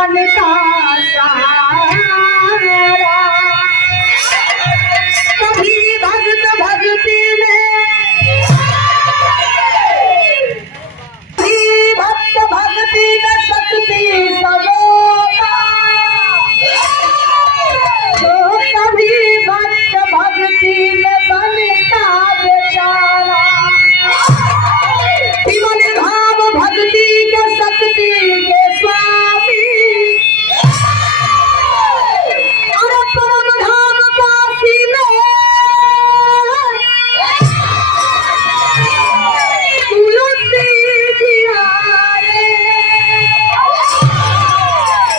भगवान का सहारा। कभी भक्त भक्ति में, भक्त भक्ति में शक्ति सलोका, तो कभी भक्त भक्ति में बनता बेचारा। केवल भाव भक्ति के शक्ति के स्वामी, अरे परम धाम काशी में तुलसी जी आए,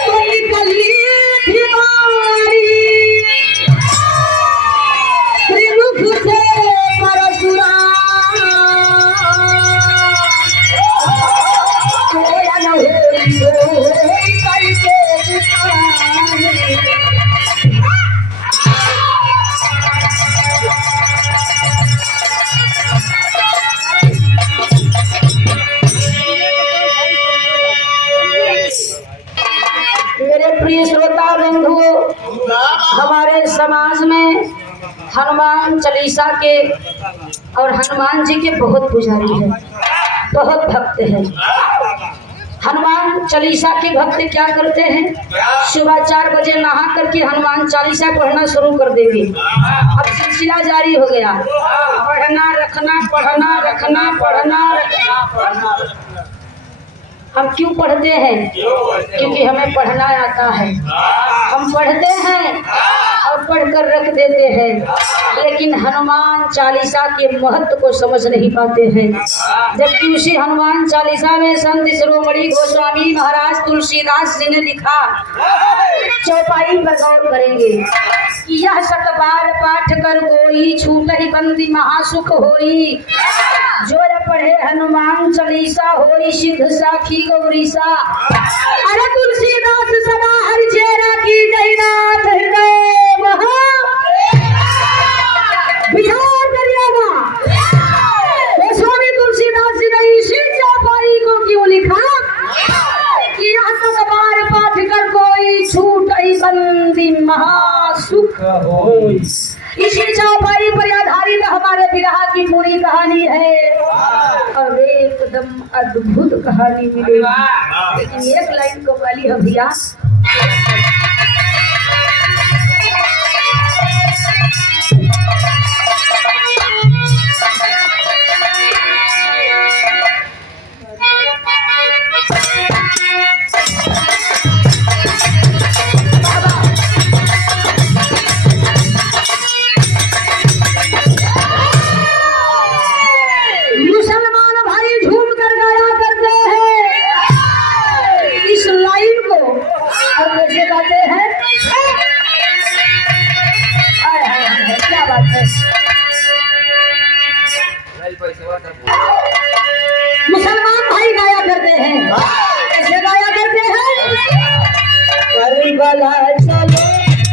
तो निकली हिमारी त्रिमुख से परशुराम। कोया न होई करके दिखाए। मेरे प्रिय श्रोता बंधुओं, हमारे समाज में हनुमान चालीसा के और हनुमान जी के बहुत पुजारी हैं, बहुत भक्त हैं। हनुमान चालीसा के भक्त क्या करते हैं? सुबह 4 बजे नहा करके हनुमान चालीसा पढ़ना शुरू कर देंगे। अब सिलसिला जारी हो गया, पढ़ना रखना, पढ़ना रखना, पढ़ना रखना, पढ़ना रखना। हम क्यों पढ़ते हैं? क्योंकि हमें पढ़ना आता है। हम पढ़ते हैं और पढ़कर रख देते हैं, लेकिन हनुमान चालीसा के महत्व को समझ नहीं पाते हैं। जबकि उसी हनुमान चालीसा में संत शिरोमणि गोस्वामी महाराज तुलसीदास जी ने लिखा, चौपाई पर गौर करेंगे कि यह 7 बार पाठ कर कोई छूटहि बंदी महासुख होई, जो पढ़े हनुमान चालीसा होई सिद्ध साखी गौरीसा। अरे तुलसीदास सदा हरि चेरा की जयनाथ हृदय महा विचार करिएगा। गोस्वामी तुलसीदास जी ने इसी चौपाई को क्यों लिखा कि यह 7 बार पाठ कर कोई छूटहि बंदी महासुख होई। इसी चौपाई पर आधारित हमारे विरह की पूरी कहानी है और एकदम अद्भुत कहानी मिलेगी। लेकिन एक लाइन को वाली है भैया, मुसलमान भाई गाया करते हैं। कैसे गाया करते हैं? करबला चलो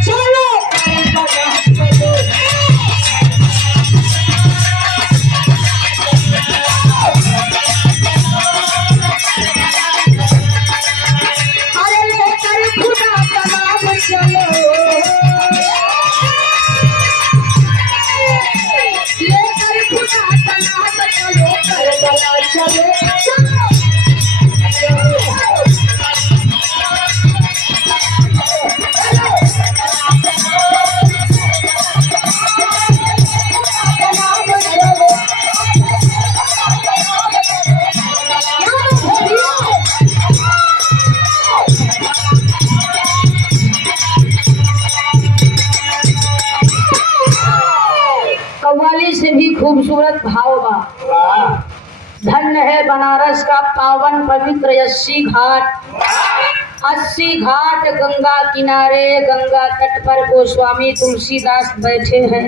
चलो करबला चलो, अरे लेकर खुदा का नाम चलो, लेकर खुदा का नाम चलो, करबला चलो चलो। कव्वाली से भी खूबसूरत भाव बा। धन्य है बनारस का पावन पवित्र 80 घाट, 80 घाट गंगा किनारे, गंगा तट पर गोस्वामी तुलसीदास बैठे हैं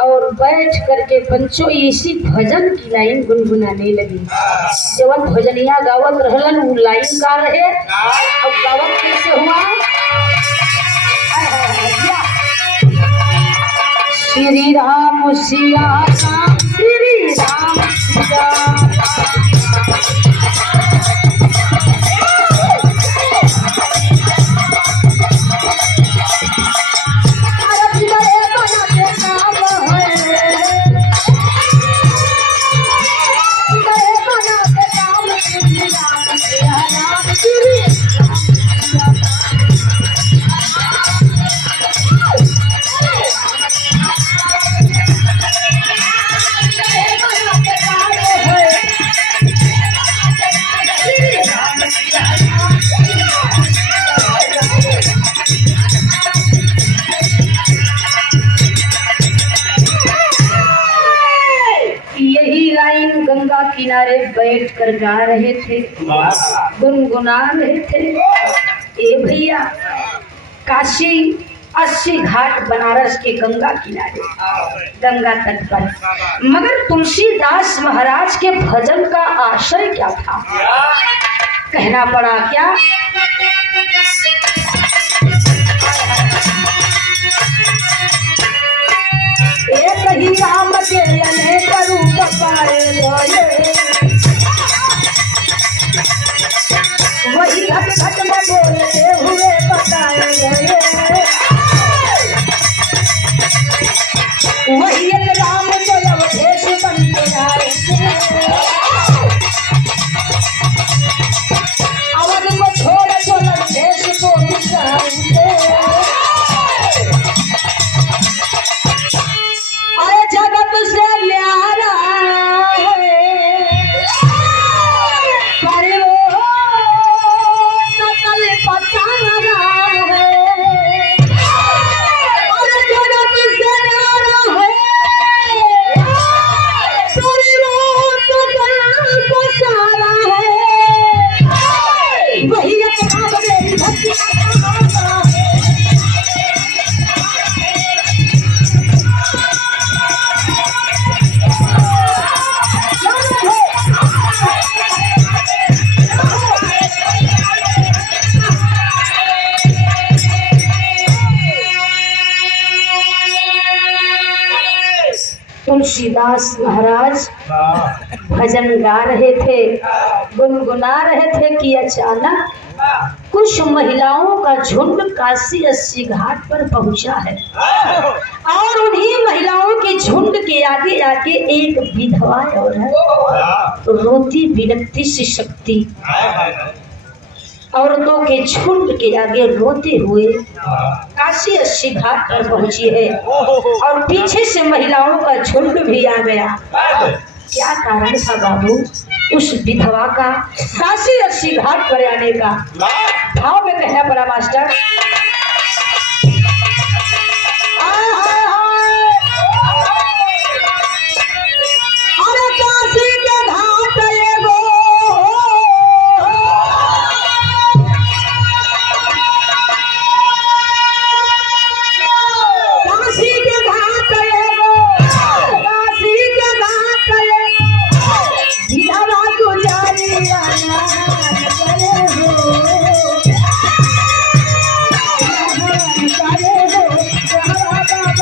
और बैठ करके पंचों इसी भजन की लाइन गुनगुनाने लगी। जवन भजनिया गावत रहलन वो लाइन का रहे और गावत कैसे हुआ? श्री राम सिया राम, श्री राम सिया राम। बैठ कर गा रहे थे, गुनगुना रहे थे। ए भैया, काशी 80 घाट बनारस के गंगा किनारे, गंगा तट पर, मगर तुलसीदास महाराज के भजन का आशय क्या था? कहना पड़ा क्या? एक ही राम के अनेक रूप पाए गए, वही घट घट में बोलते हुए बताए गए, वही एक राम जो अवधेश बन के आए, अवध को छोड़ जो अवधेश को दिखाएंगे। अरे जगत से न्यारा है, पर वो नकल पचारा है। अरे जगत से न्यारा है, पर वो नकल पचारा है। वही एक राम मेरी भक्ति का है। तुलसीदास महाराज भजन गा रहे थे, गुनगुना रहे थे कि अचानक कुछ महिलाओं का झुंड काशी 80 घाट पर पहुंचा है, और उन्हीं महिलाओं के झुंड के आगे आके एक विधवा औरत रोती बिलखती सी शक्ति औरतों के झुंड के आगे रोते हुए काशी 80 घाट पर पहुंची है, और पीछे से महिलाओं का झुंड भी आ गया। क्या कारण था बाबू उस विधवा का काशी 80 घाट पर आने का? भाव में कहना पड़ा मास्टर। अरे काशी के घाट एगो, काशी के घाट एगो, काशी के घाट एगो, विधवा गुजारिया करे हो, करे हो, बाबा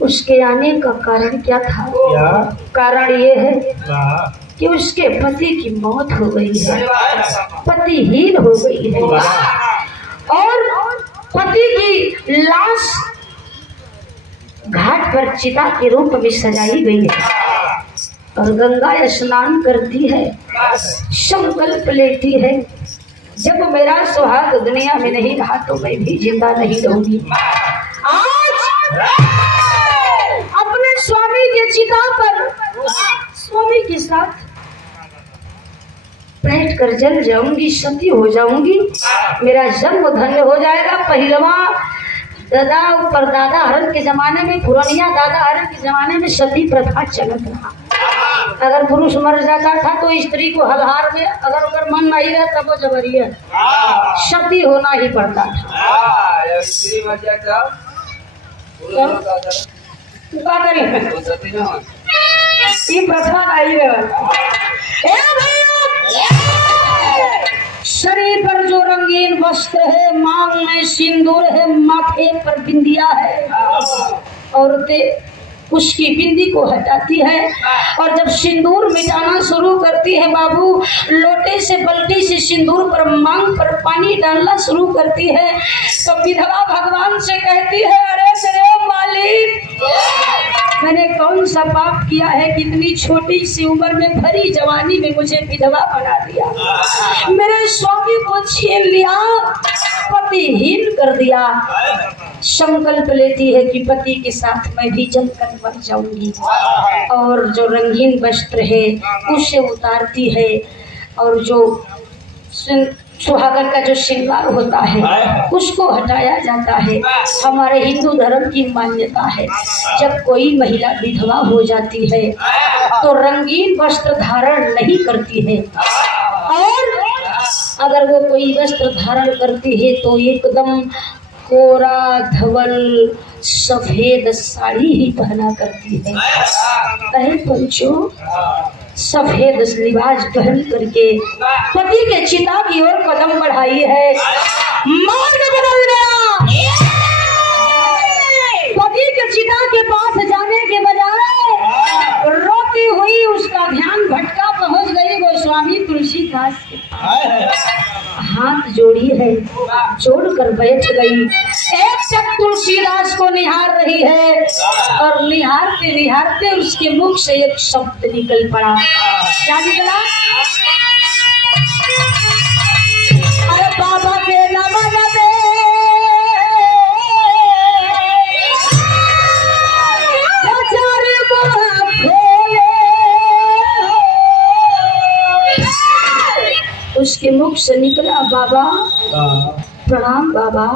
उसके आने का कारण क्या था? कारण ये है कि उसके पति की मौत हो गई है, पतिहीन हो गई है, और पति की लाश घाट पर चिता के रूप में सजाई गई है, और गंगा स्नान करती है, संकल्प लेती है, जब मेरा सुहाग दुनिया में नहीं रहा तो मैं भी जिंदा नहीं रहूंगी। आज अपने स्वामी के चिता पर स्वामी के साथ बैठ कर जल जाऊंगी, सती हो जाऊंगी, मेरा जन्म धन्य हो जाएगा। पहलवा दादा ऊपर दादा हरण के जमाने में, पुरानिया दादा हरण के जमाने में सती प्रथा चलत रहा। अगर पुरुष मर जाता था तो स्त्री को हलहार में, अगर उनका मन नहीं रहा तब वो जबरिया सती होना ही पड़ता था। क्या करें, ये प्रथा नहीं है। शरीर पर जो रंगीन वस्त्र है, मांग में सिंदूर है, माथे पर बिंदिया है, औरतें उसकी बिंदी को हटाती है, और जब सिंदूर मिटाना शुरू करती है बाबू, लोटे से बल्टी से सिंदूर पर मांग पर पानी डालना शुरू करती है, तो विधवा भगवान से कहती है, अरे तेरे मालिक मैंने कौन सा पाप किया है कि इतनी छोटी सी उम्र में भरी जवानी में मुझे विधवा बना दिया, मेरे स्वामी को छीन लिया, पतिहीन कर दिया। संकल्प लेती है कि पति के साथ मैं भी जलकर मर जाऊंगी, और जो रंगीन वस्त्र है उसे उतारती है, और जो सुहागन का जो श्रृंगार होता है उसको हटाया जाता है। हमारे हिंदू धर्म की मान्यता है, जब कोई महिला विधवा हो जाती है तो रंगीन वस्त्र धारण नहीं करती है, और अगर वो कोई वस्त्र धारण करती है तो एकदम कोरा धवल सफेद साड़ी ही पहना करती है। अरे पंचो, सफेद लिबास पहन करके पति के चिता की ओर कदम बढ़ाई है। मार्ग बदल गया, पति के चिता के पास जाने के बजाय रोती हुई उसका ध्यान भटका पहुंच गई गोस्वामी तुलसीदास के हाथ जोड़ी है, जोड़कर बैठ गई। एक तक तुलसीदास को निहार रही है, और निहारते निहारते उसके मुख से एक शब्द निकल पड़ा। क्या निकला? अरे बाबा के नमन दे, उसके मुख से निकला बाबा प्रणाम बाबा।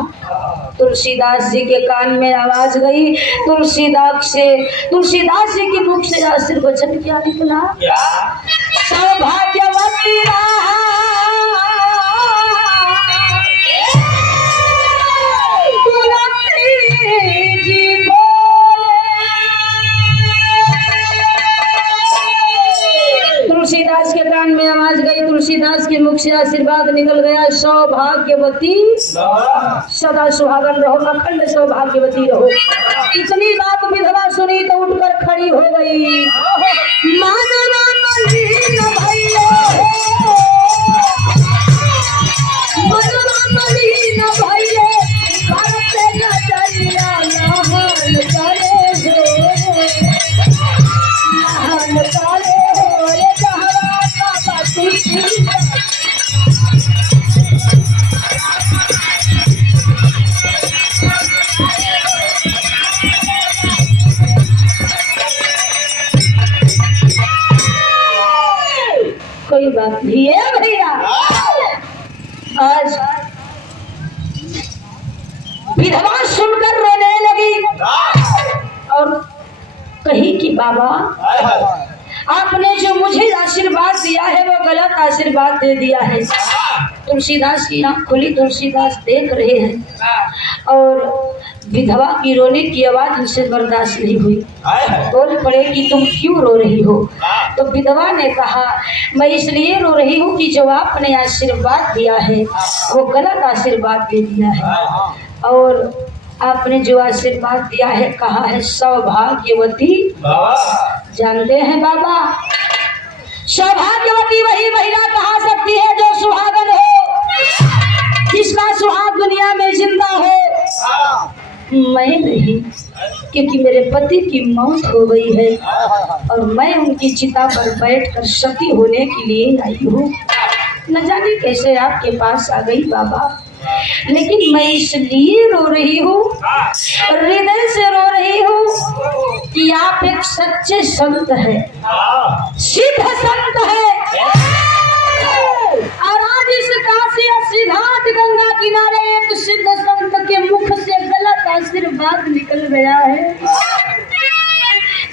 तुलसीदास जी के कान में आवाज गई, तुलसीदास जी के मुख से आशीर्वचन क्या निकला? सौभाग्यवती तुलसीदास के कान में आवाज गई, तुलसीदास के मुख से आशीर्वाद निकल गया, सौभाग्यवती सदा सुहागन रहो, अखंड सौभाग्यवती रहो। इतनी बात विधवा सुनी तो उठकर खड़ी हो गई। कोई बात नहीं है भैया, आज विधवा सुनकर रोने लगी और कही कि बाबा आपने जो मुझे आशीर्वाद दिया है वो गलत आशीर्वाद दे दिया है। तुलसीदास की आंख खुली, तुलसीदास देख रहे हैं और विधवा की रोने की आवाज उनसे बर्दाश्त नहीं हुई। बोल पड़े कि तुम क्यों रो रही हो? तो विधवा ने कहा मैं इसलिए रो रही हूँ कि जो आपने आशीर्वाद दिया है वो गलत आशीर्वाद दे दिया है, और आपने जो आशीर्वाद दिया है कहा है सौभाग्यवती। जानते हैं बाबा, सौभाग्यवती वही महिला कहा सकती है जो सुहागन हो, जिसका सुहाग दुनिया में जिंदा हो। मैं नहीं, क्योंकि मेरे पति की मौत हो गई है और मैं उनकी चिता पर बैठकर सती होने के लिए आई हूँ। न जाने कैसे आपके पास आ गई बाबा, लेकिन मैं इसलिए रो रही हूँ, हृदय से रो रही हूँ कि आप एक सच्चे संत है, सिद्ध संत है, और आज इस काशी सिद्धार्थ गंगा किनारे एक सिद्ध संत के मुख से गलत आशीर्वाद निकल गया है।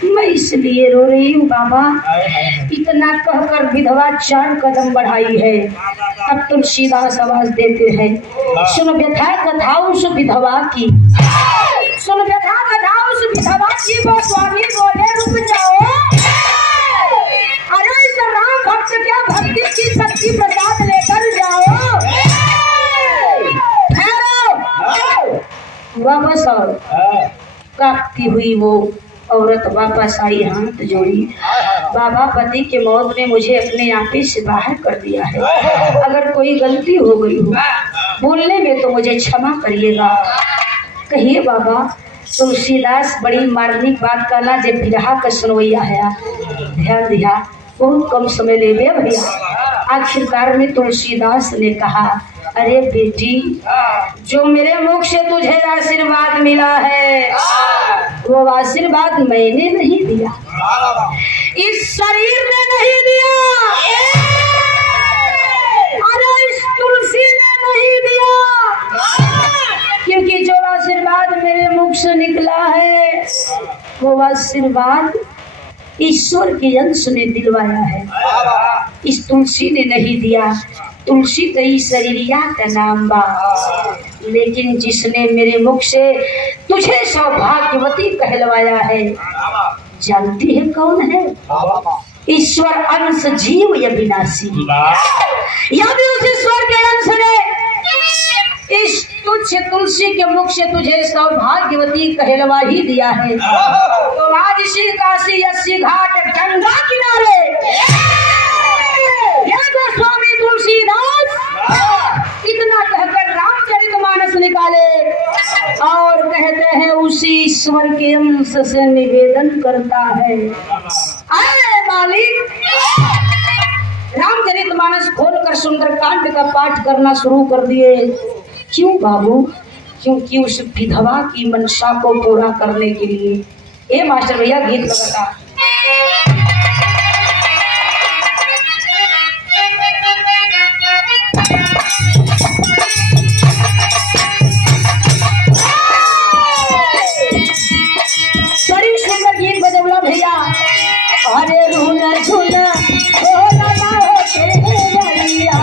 मैं इसलिए रो रही हूँ बाबा। इतना कहकर विधवा 4 कदम बढ़ाई है। अब तुलसीदास आवाज देते हैं, सुन व्यथा कथा उस विधवा की, सुन व्यथा कथा उस विधवा की, वो स्वामी बोले रुक जाओ, अरे इस राम भक्त क्या भक्ति की शक्ति प्रसाद लेकर जाओ, वापस आओ। कांपती हुई वो औरत वापस आई, हाथ जोड़ी, बाबा पति के मौत ने मुझे अपने आप ही से बाहर कर दिया है, अगर कोई गलती हो गई हो बोलने में तो मुझे क्षमा करिएगा। कहिए बाबा तुलसीदास बड़ी मार्मिक बात कहला जे बिरहा का सुनवैया है, ध्यान दिया, बहुत कम समय ले बे भैया। आखिरकार में तुलसीदास ने कहा, अरे बेटी, जो मेरे मुख से तुझे आशीर्वाद मिला है वो आशीर्वाद मैंने नहीं दिया, इस शरीर ने नहीं दिया, अरे इस तुलसी ने नहीं दिया, क्योंकि जो आशीर्वाद मेरे मुख से निकला है वो आशीर्वाद ईश्वर के अंश ने दिलवाया है, इस तुलसी ने नहीं दिया। तुलसी कई शरीरिया का नाम बा, लेकिन जिसने मेरे मुख से तुझे सौभाग्यवती कहलवाया है, जानती है कौन है? ईश्वर अंश जीव या विनाशी। यदि उस ईश्वर के अंश ने इस तुझे तुलसी के मुख से तुझे सौभाग्यवती कहलवा ही दिया है, तो आज इसी काशी 80 घाट गंगा किनारे गोस्वामी तुलसीदास इतना कहकर रामचरितमानस निकाले और कहते हैं उसी ईश्वर के अंश से निवेदन करता है, अरे मालिक। रामचरितमानस खोलकर सुंदरकांड का पाठ करना शुरू कर दिए। क्यों बाबू? क्योंकि उस विधवा की मनसा को पूरा करने के लिए। ए मास्टर भैया गीत लगाता। बड़ी सुंदर गीत बजौला भैया। अरे रूना झूना झूला ना होते भैया,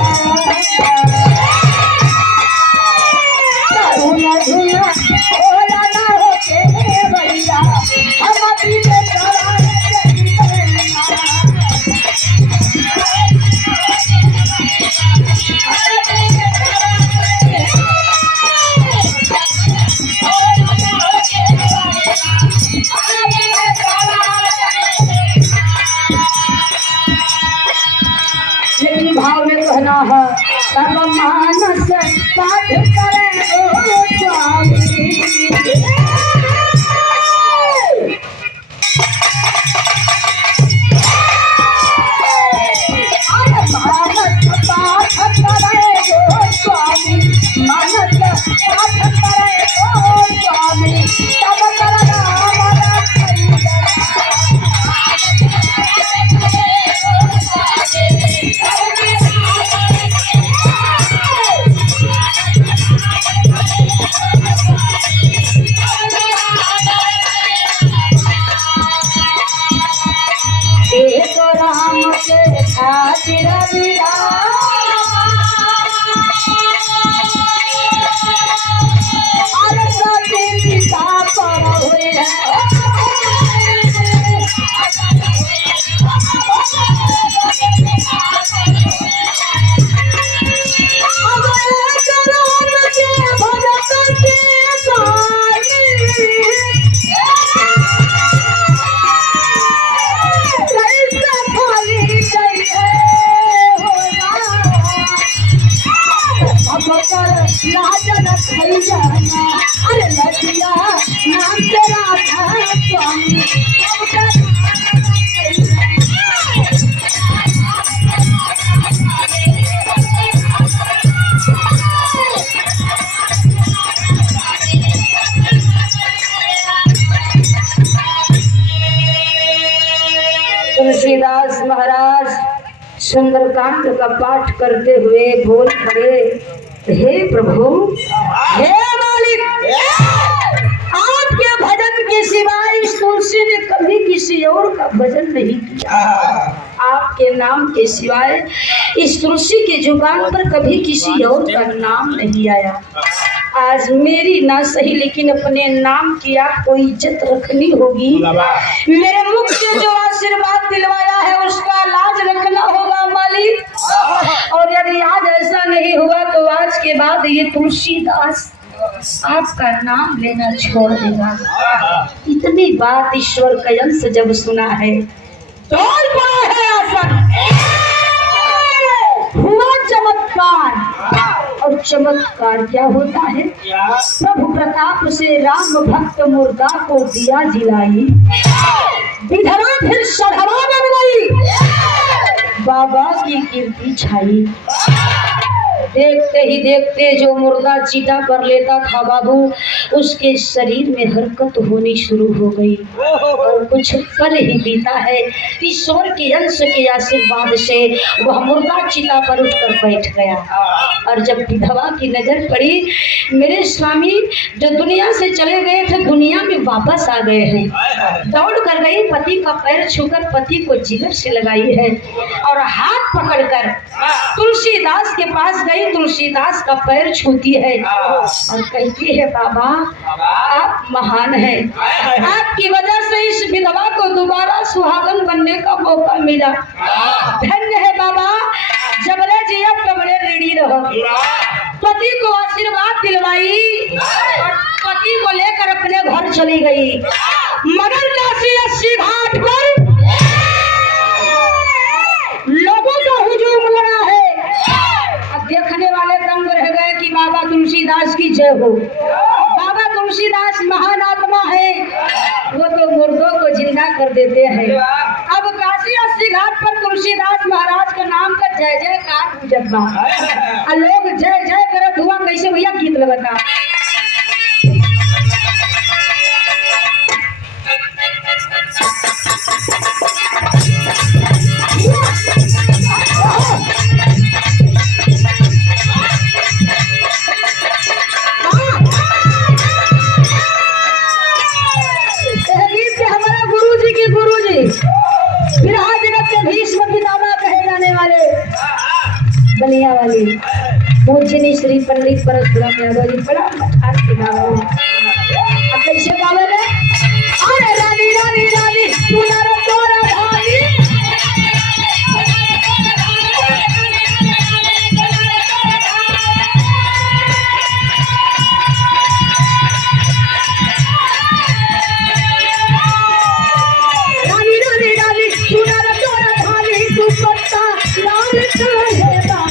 रूना झूना झूला ना होते भैया, हम अभी ले भाव में कहना है, तब मानस पाठ करे ओ स्वामी, मानस पाठ करे ओ स्वामी, मानस पाठ करे ओ स्वामी, तब करना राम के खातिर अरे सती पिता पर हुई है, अरे लड़किया नाम तेरा था स्वामी, तुलसीदास महाराज सुंदरकांड का पाठ करते हुए बोल पड़े, हे प्रभु, हे मालिक, आपके भजन के सिवाय इस तुलसी ने कभी किसी और का भजन नहीं किया, आपके नाम के सिवाय इस तुलसी के जुबान पर कभी किसी और का नाम नहीं आया। आज मेरी ना सही लेकिन अपने नाम की आपको इज्जत रखनी होगी, मेरे मुख से जो आशीर्वाद दिलवाया है उसका लाज रखना होगा मालिक। और यदि आज ऐसा नहीं हुआ तो आज के बाद ये तुलसीदास आपका नाम लेना छोड़ देगा। इतनी बात ईश्वर का अंश जब सुना है तो पड़ा है आसन, हुआ चमत्कार। और चमत्कार क्या होता है। प्रभु प्रताप से राम भक्त मुर्दा को दिया जिलाई, विधवा फिर सधवा बन गई, बाबा की कीर्ति छाई। देखते ही देखते जो मुर्दा चीटा कर लेता था बाबू, उसके शरीर में हरकत होनी शुरू हो गई और कुछ पल ही बीता है, ईश्वर के अंश के आशीर्वाद से वह मुर्दा चिता पर उठकर बैठ गया। और जब विधवा की नजर पड़ी, मेरे स्वामी जो दुनिया से चले गए थे दुनिया में वापस आ गए हैं, दौड़ कर गई, पति का पैर छूकर पति को जिगर से लगाई है और हाथ पकड़कर तुलसीदास के पास गई, तुलसीदास का पैर छूती है और कहती है बाबा आप महान हैं, आपकी वजह से इस विधवा को दोबारा सुहागन बनने का मौका मिला। धन्य है बाबा, जबले जिया तबले ऋणी रहो। पति को आशीर्वाद दिलवाई और पति को लेकर अपने घर चली गई। मगर काशी अस्सी घाट पर लोगों का हुजूम लगा है। अब देखने वाले दंग रह गए कि बाबा तुलसीदास की जय हो। बाबा तुलसीदास महान आत्मा है, वो तो मुर्दों को जिंदा कर देते हैं। अब काशी अस्सी घाट पर तुलसीदास महाराज का नाम का जय जयकार पूजत बा। लोग जय जय करत हुआ कैसे भैया गीत लगता। बलिया वाली पूजनी श्री पंडित परशुराम यादव जी बड़ा मठार के गाँव अब कैसे गावे रे। अरे रानी रानी रानी तुम्हारा तोरा भाई, रानी रानी रानी तुम्हारा तोरा भाई, तू पत्ता लाल चढ़ेगा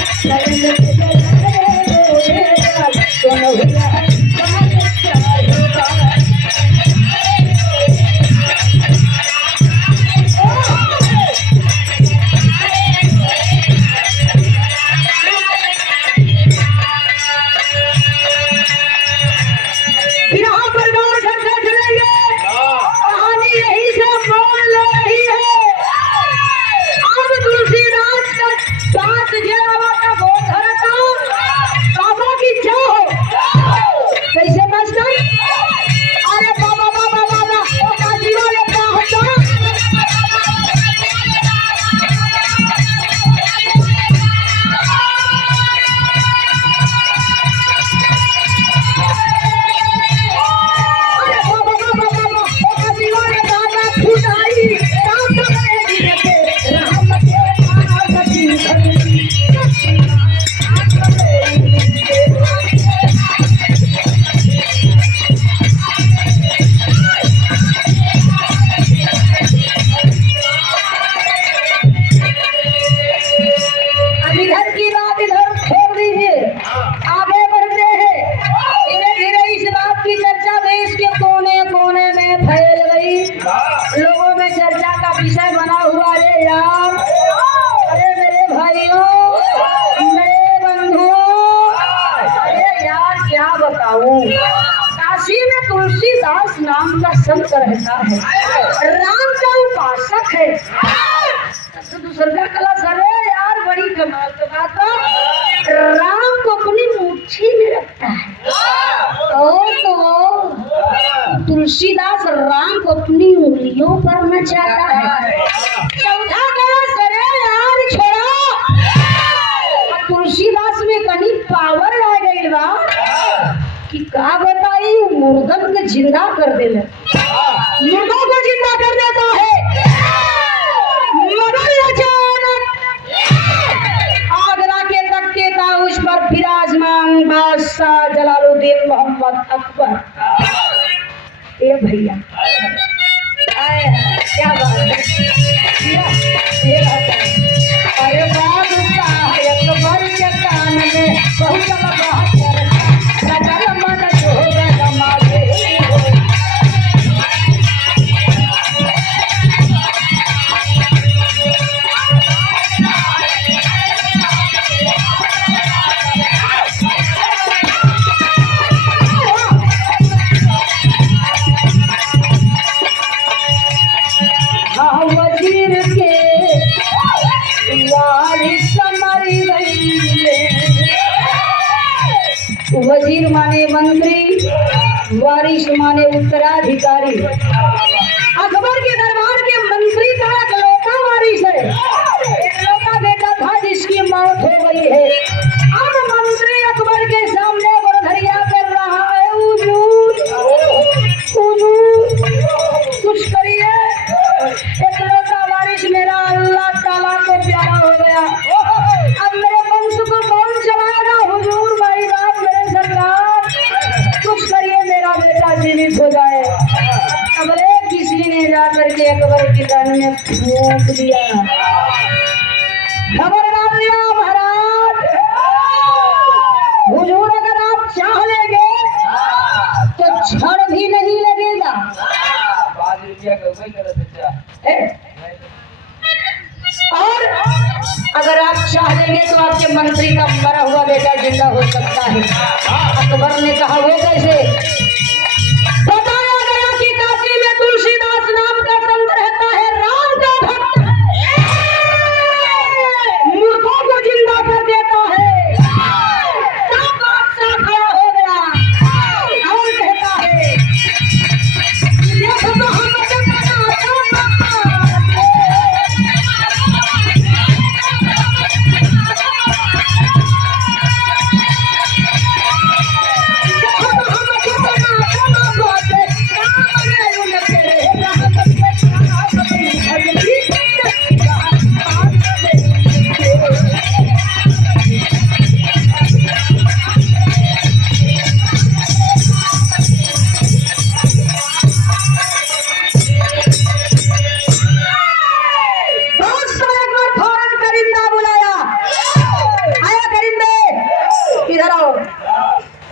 काशी में तुलसीदास नाम का संत रहता है, राम का उपासक है। दूसरा कला सरे यार बड़ी कमाल की बात है, राम को अपनी मुट्ठी में रखता है और तो तुलसीदास राम को अपनी उंगलियों पर नचाता है। चौथा कला सरे यार छोड़ो, तुलसीदास में कहीं पावर आ गई बा कि का बताई, मुर्दन को जिंदा कर देले, मुर्दों को जिंदा कर देता है। मगर अचानक आगरा के तख्ते ताउश पर विराजमान बादशाह जलालुद्दीन मोहम्मद अकबर। ए भैया क्या बात है, अरे बादशाह अकबर के कान में बहुत वजीर माने मंत्री, वारिस माने उत्तराधिकारी। अकबर के दरबार के मंत्री का इकलौता वारिस है, इकलौता बेटा था जिसकी मौत हो गई है। अब मंत्री अकबर के सामने बरधरिया कर रहा है, हुजूर हुजूर कुछ करिए, इकलौता वारिस मेरा अल्लाह ताला को प्यारा हो गया, अब मेरे वंश को कौन चलाएगा? हुजूर मेरी बात मेरे सरकार, कुछ करिए, मेरा बेटा जीवित हो जाए। अगले किसी ने जाकर के अकबर के कान में फूंक दिया, खबरदार दिया महाराज, हुजूर अगर आप चाह लेंगे तो क्षण भी नहीं लगेगा। और अगर आप चाह लेंगे तो आपके मंत्री का मरा हुआ बेटा जिंदा हो सकता है। अकबर ने कहा वो कैसे? बताया गया कि काशी में तुलसीदास नाम का संत रहता है, राम का भक्त, मूर्खों को जिंदा कर देता है। तब बादशाह खड़ा हो गया और कहता है देखो तो हम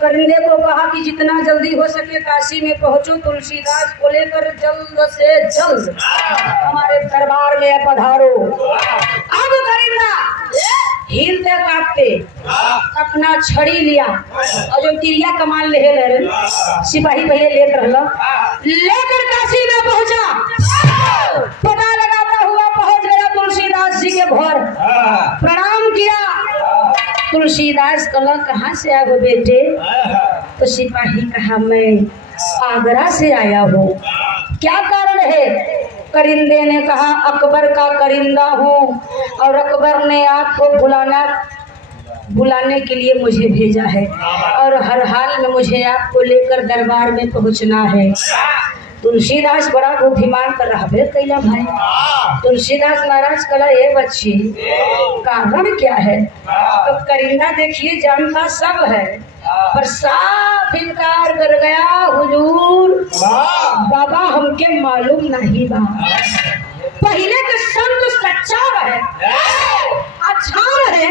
करिंदे को कहा कि जितना जल्दी हो सके काशी में पहुंचो, तुलसीदास को लेकर जल्द से जल्द हमारे दरबार में पधारो। अब करिंदा हिलते कांपते अपना छड़ी लिया और जो तिरिया कमान ले सिपाही पहले लेकर काशी में पहुंचा। पता लगाता हुआ पहुंच गया तुलसीदास जी के घर, प्रणाम किया। तुलसीदास कला कहाँ से आए हो बेटे? तो सिपाही कहा मैं आगरा से आया हूँ। क्या कारण है? करिंदे ने कहा अकबर का करिंदा हूँ और अकबर ने आपको बुलाने के लिए मुझे भेजा है और हर हाल में मुझे आपको लेकर दरबार में पहुँचना है। तुलसीदास बड़ा बुद्धिमान कर रहा है कैला भाई। तुलसीदास महाराज कला ये बच्ची कारण क्या है? तो करिंदा देखिए जानता सब है पर साफ इनकार कर गया, हुजूर बाबा हमके मालूम नहीं बा। पहले तो संत सच्चा रहे, अच्छा रहे।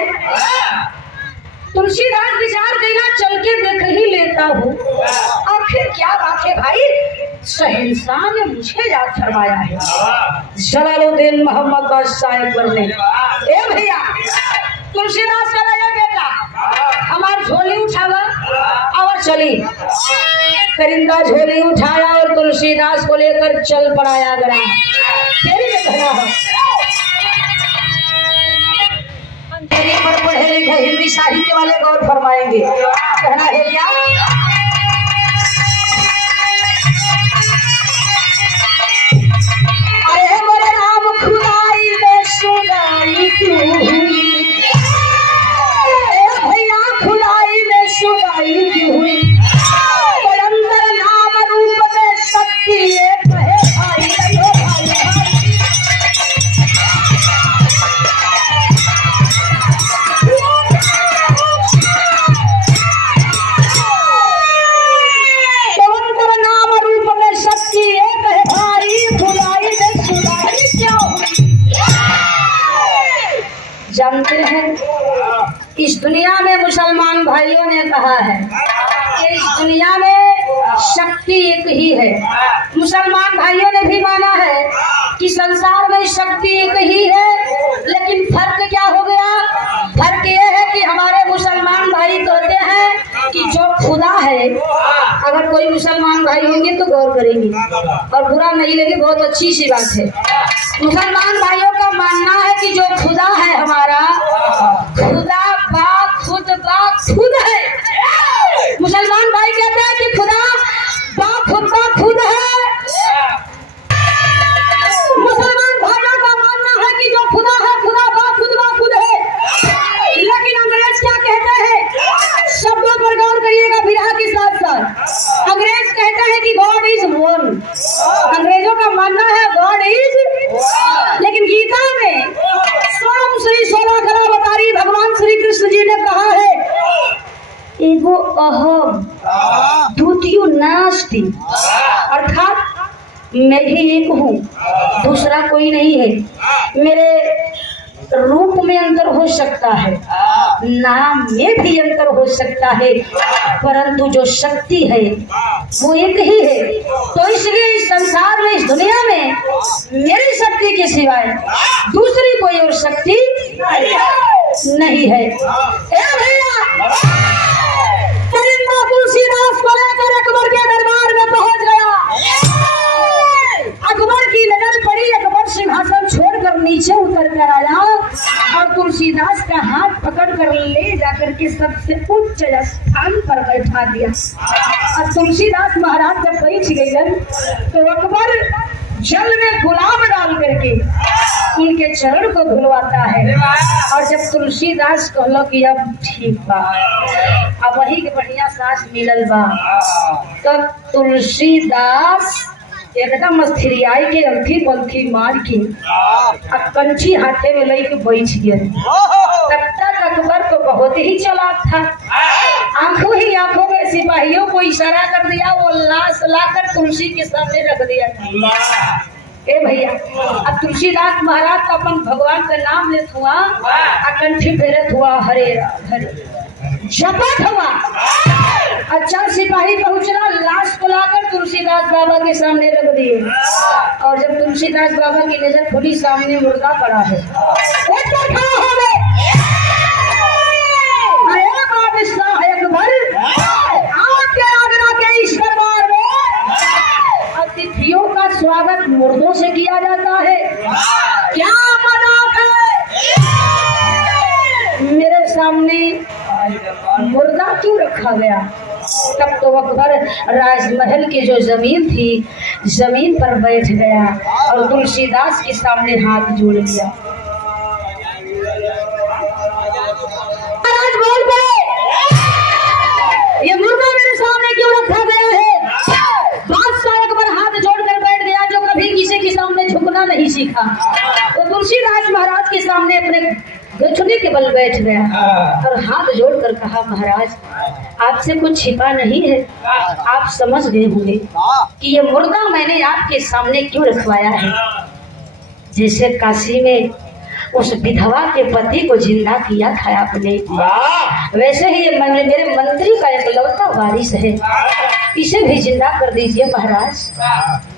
तुलसीदास विचार देना चल के देख ही लेता हूँ। आखिर क्या बात है भाई? शहंशाह ने मुझे याद फरमाया है, जलालुद्दीन मोहम्मद बादशाह ने। ए भैया तुलसीदास का लगा बेटा हमार झोली उठावा और चली। करिंदा झोली उठाया और तुलसीदास को लेकर चल पड़ाया गया। पर पढ़े लिखे हिंदी साहित्य वाले गौर फरमाएंगे। कहना है क्या? अरे मेरे नाम खुदाई में सुनाई क्यों हुई? भैया खुदाई में सुनाई क्यों हुई? अंदर नाम रूप में शक्ति एक है भाई। जानते हैं इस दुनिया में मुसलमान भाइयों ने कहा है कि इस दुनिया में शक्ति एक ही है। मुसलमान भाइयों ने भी माना है कि संसार में शक्ति एक ही है, लेकिन फर्क क्या हो गया? फर्क ये है कि हमारे मुसलमान भाई कहते हैं कि जो खुदा है, अगर कोई मुसलमान भाई होंगे तो गौर करेंगे और बुरा नहीं लगे, बहुत अच्छी सी बात है। मुसलमान भाइयों का मानना है कि जो खुदा है हमारा, खुदा बा खुद है। एगो अहम द्वितीय नास्ति, अर्थात मैं ही एक हूँ, दूसरा कोई नहीं है। मेरे रूप में अंतर हो सकता है, नाम में भी अंतर हो सकता है, परंतु जो शक्ति है वो एक ही है। तो इसलिए इस संसार में, इस दुनिया में मेरी शक्ति के सिवाय दूसरी कोई और शक्ति नहीं है। तुलसीदास को लेकर अकबर के दरबार में पहुंच गया। अकबर की नजर पड़ी, अकबर सिंहासन छोड़कर नीचे उतर कर आया और तुलसीदास का हाथ पकड़ कर ले जाकर के सबसे उच्च स्थान पर बैठा दिया। और तुलसीदास महाराज जब बैठ गए तो अकबर जल में गुलाब डाल करके उनके चरण को धुलवाता है। और जब तुलसीदास कहलो कि अब ठीक बा, अब वही के बढ़िया सांस मिलल बा, तो तुलसीदास एकदम स्थिरियाई के अंथी पंथी मार के कंठी हाथे में लेके बैठ गए। तब तक अकबर को बहुत ही चालाक था, आंखों ही आंखों में सिपाहियों को इशारा कर दिया, वो लाश लाकर तुलसी के सामने रख दिया। ए भैया, अब तुलसीदास महाराज का अपन भगवान का नाम लेत हुआ, कंठी फेरत हुआ, हरे हरे जपत हुआ। अच्छा सिपाही पहुंचना, लाश को लाकर तुलसीदास बाबा के सामने रख दिए। और जब तुलसीदास बाबा की नजर खुली, सामने मुर्दा पड़ा है। के इस दरबार में अतिथियों का स्वागत मुर्दों से किया जाता है, क्या मजाक है? मेरे सामने मुर्दा क्यों रखा गया? तब तो अकबर राजमहल की जो जमीन थी, जमीन पर बैठ गया और तुलसीदास के सामने हाथ जोड़ लिया। महाराज बोल गए, ये मुर्दा मेरे सामने क्यों रखा गया है? बादशाह अकबर हाथ जोड़कर बैठ गया, जो कभी किसी के सामने झुकना नहीं सीखा। तो तुलसीदास महाराज के सामने अपने घुटने के बल बैठ गया और हाथ जोड़कर कहा, महाराज आपसे कुछ छिपा नहीं है, आप समझ गए होंगे कि ये मुर्दा मैंने आपके सामने क्यों रखवाया है। जैसे काशी में उस विधवा के पति को जिंदा किया था आपने, वैसे ही ये मेरे मंत्री का एकलौता वारिस है, इसे भी जिंदा कर दीजिए महाराज।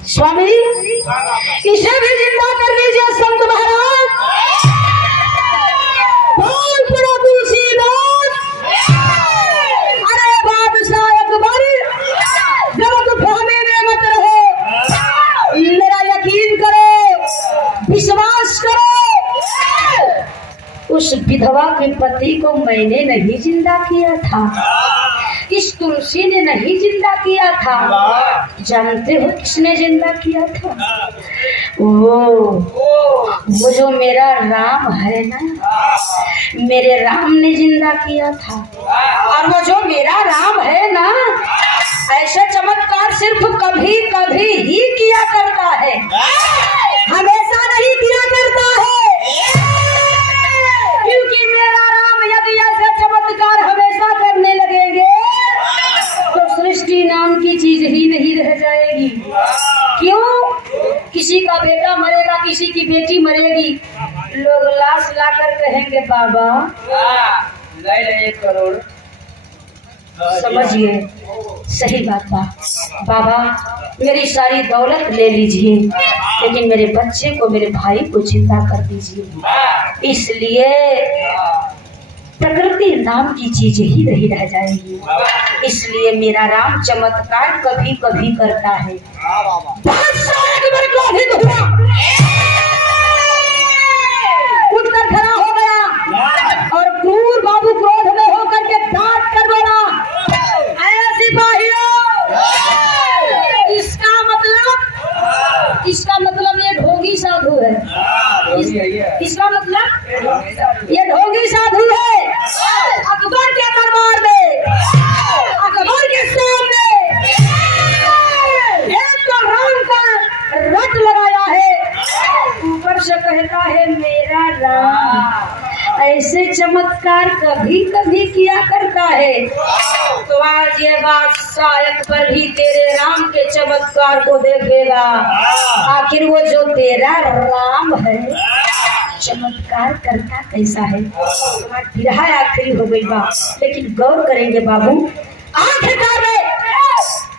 स्वामी, इसे भी जिंदा कर दीजिए संत महाराज। अरे बादशाह अकबर, गलत फहमी में मत रहो, मेरा यकीन करो, विश्वास करो, उस विधवा के पति को मैंने नहीं जिंदा किया था, इस तुलसी ने नहीं जिंदा किया था। जानते हो किसने जिंदा किया था? वो जो मेरा राम है ना, मेरे राम ने जिंदा किया था। और वो जो मेरा राम है ना, ऐसा चमत्कार सिर्फ कभी कभी ही किया करता है, हमेशा नहीं किया करता है। क्योंकि मेरा राम यदि ऐसे चमत्कार हमेशा करने लगेंगे तो सृष्टि नाम की चीज ही नहीं रह जाएगी। क्यों? किसी का बेटा मरेगा, किसी की बेटी मरेगी, लोग लाश लाकर कहेंगे बाबा ले 1 करोड़। समझिए, सही बात बा, बाबा मेरी सारी दौलत ले लीजिए, लेकिन मेरे बच्चे को, मेरे भाई को जिंदा कर दीजिए। इसलिए प्रकृति नाम की चीज ही नहीं रह जाएगी। इसलिए मेरा राम चमत्कार कभी कभी करता है। उठकर खड़ा हो गया और क्रूर बाबू क्रोध में होकर के डांट कर बोला, ऐसी सिपाहियों, इसका मतलब ये ढोंगी साधु है। इसका मतलब ये ढोंगी साधु है। अकबर के दरबार में, अकबर के सामने एक तो राम का रट लगाया है, ऊपर से कहता है मेरा राम ऐसे चमत्कार कभी कभी किया करता है। आज ये बात शायद पर भी तेरे राम के चमत्कार को देखेगा। आखिर वो जो तेरा राम है चमत्कार करता कैसा है। बिरहा आखिरी हो गई बा, लेकिन गौर करेंगे बाबू। आखिरकार में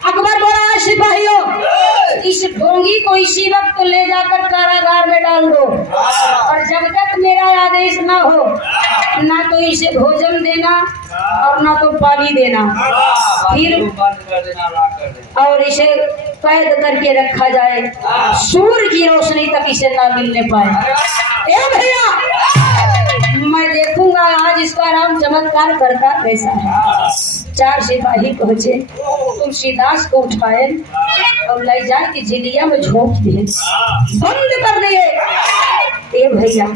अकबर बोला सिपाहियों, इस ढोंगी को इसी वक्त ले जाकर कारागार में डाल दो, और जब तक मेरा आदेश ना हो ना तो इसे भोजन देना और ना तो पानी देना, फिर और इसे कैद करके रखा जाए, सूर्य की रोशनी तक इसे ना मिलने पाए। ए भैया, मैं देखूंगा आज इसका राम चमत्कार करता कैसा है। 4 सिपाही पहुंचे, तुलसीदास को उठाए और ले जाए कि जिलिया में झोंक दिए, बंद कर दिए। ए भैया,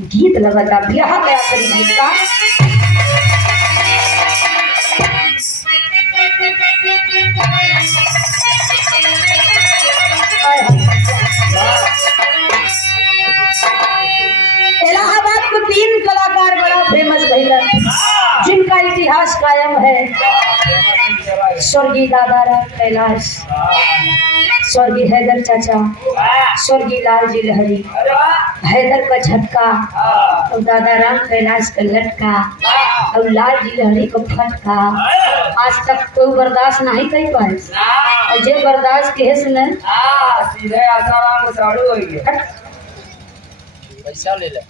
गीत लगा ब्याह गया गीत का। इलाहाबाद को 3 कलाकार बड़ा फेमस भैया, जिनका इतिहास कायम है। स्वर्गीय दादा राम कैलाश, स्वर्गीय हैदर चाचा, स्वर्गीय लाल जी लहरी। हैदर का झटका और दादा राम कैलाश का लटका और लाल जी लहरी को फटका आज तक कोई बर्दाश्त नहीं कर पाए, और जो बर्दाश्त के न सीधे आसाराम साड़ू हो गया। पैसा ले ले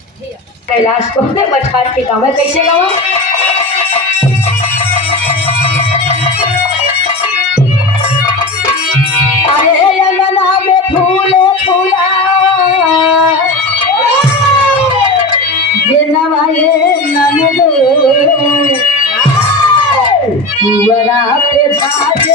कैलाश को बैठा के गाँव है, कैसे गाँव फूले फूला पे बाजे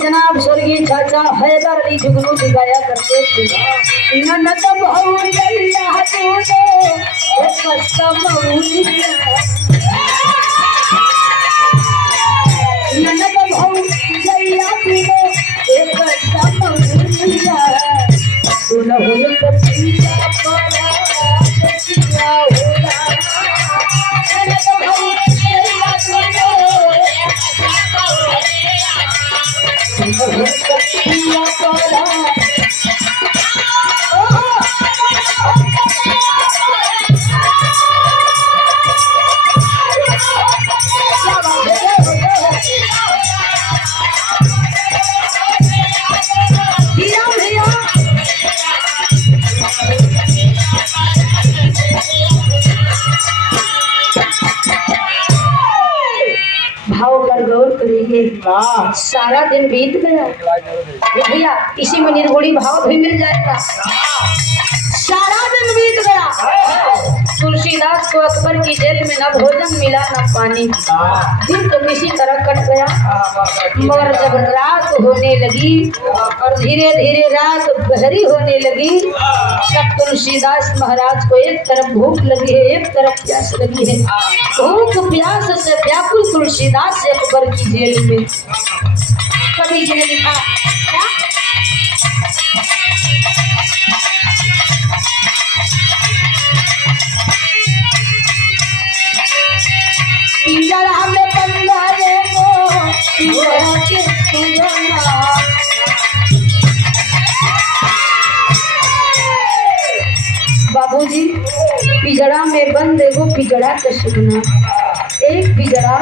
जनाब स्वर्गीय चाचा हैदर अली जुगनू जी गाया करते थे। ननद बहु गैया तूने कसम ननद बहु गैया तूने कसम सुनहुन कपिया पड़ा कपिया होला ननद बहु गैया तूने भाव पर गौर करेंगे। सारा दिन बीत गया भैया, इसी में निर्गुणी भाव भी मिल जाएगा। सारा दिन बीत गया, तुलसीदास को अकबर की जेल में न भोजन मिला न पानी, दिन तो किसी तरह कट गया। मगर जब रात होने लगी और धीरे धीरे रात गहरी होने लगी, तब तुलसीदास महाराज को एक तरफ भूख लगी है, एक तरफ प्यास लगी है। भूख प्यास से व्याकुल तुलसीदास से अकबर की जेल में कभी जी ने लिखा पिंजरा में बंधाए को पिंजरा के सुगना। बाबूजी, पिंजरा में बंद एगो पिंजरा के सुगना, एक पिंजरा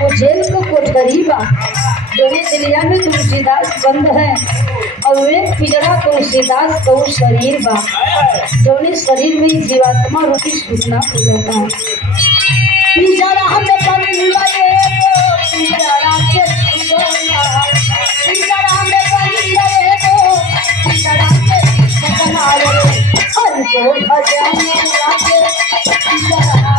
वो जेल को कोठरी बा जोने दिलिया में तुलसीदास बंद है, और एक पिंजरा तुलसीदास को शरीर बा जोने शरीर में जीवात्मा रूपी सुगना हो जाता है। पिंजरा में बंद पिंजरा के सुगना, पिंजरा में बंद पिंजरा के सुगना हर को भजन लागे पिंजरा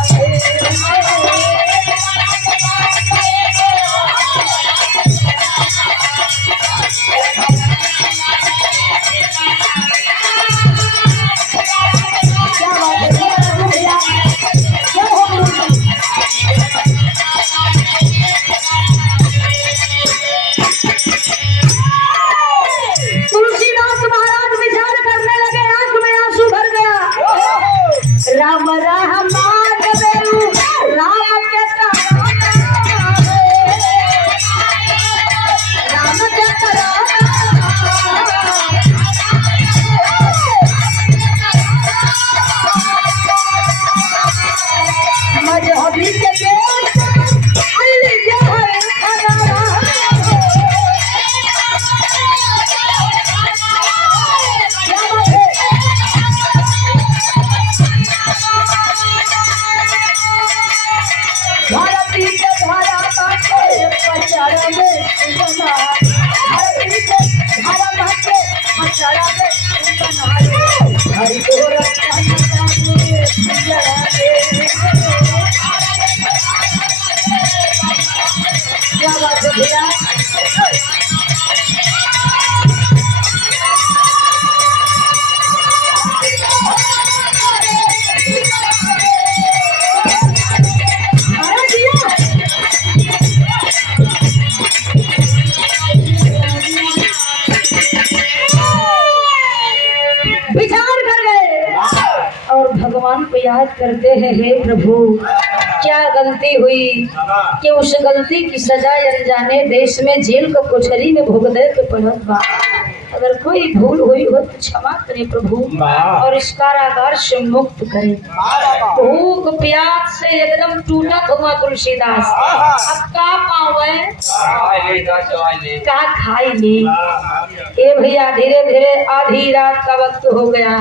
अभी के अल्ली जहर खजाना भारती के धारा काटे पचारा में बना भारती के धारा काटे पचारा में बना हरि को रखा जरा दे क्या बात है भैया भगवान को याद करते हैं, हे प्रभु क्या गलती हुई कि उस गलती की सजा अनजाने देश में जेल को कोठरी में भुगते के पड़त बा। अगर कोई भूल हुई हो तो क्षमा करे प्रभु और इस कारागार से मुक्त करे। भूख प्यास से एकदम टूटा हुआ तुलसीदास अब का पावे का खाई ले। ए भैया धीरे धीरे आधी रात का वक्त हो गया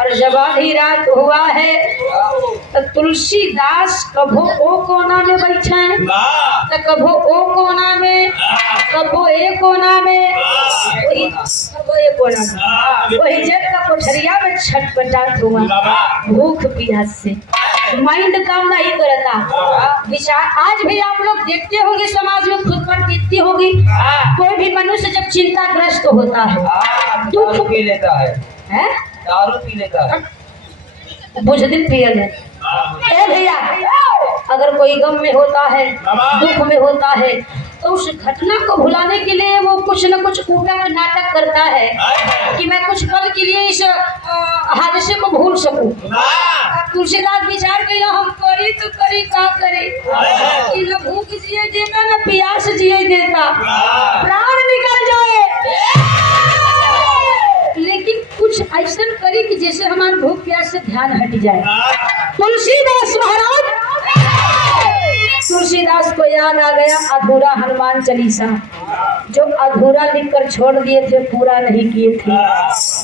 और जब आधी रात हुआ है तो तुलसीदास कभो ओ कोना में बैठे तो कभो ओ कोना में कभो ए कोना में वही जग का कोठरिया में छटपटाट हुआ भूख प्यास से। माइंड काम नहीं करता विचार। आज भी आप लोग देखते होंगे समाज में खुद पर बीतती होगी। कोई भी मनुष्य जब चिंताग्रस्त होता है दुख पी लेता है, दारू पी लेता है, बुझदिल पियल है। भैया अगर कोई गम में होता है दुख में होता है तो उस घटना को भुलाने के लिए वो कुछ न कुछ ऊटा नाटक करता है कि मैं कुछ पल के लिए इस हादसे को भूल सकूं। तुलसीदास विचार किया हम करी तो करी का करे कि न भूख जिए देता न प्यास जिए देता, प्राण निकल जाए लेकिन कुछ ऐसा करी कि जैसे हमारे भूख प्यास से ध्यान हट जाए। तुलसीदास महाराज तुलसीदास को याद आ गया अधूरा हनुमान चालीसा जो अधूरा लिखकर छोड़ दिए थे, पूरा नहीं किए थे।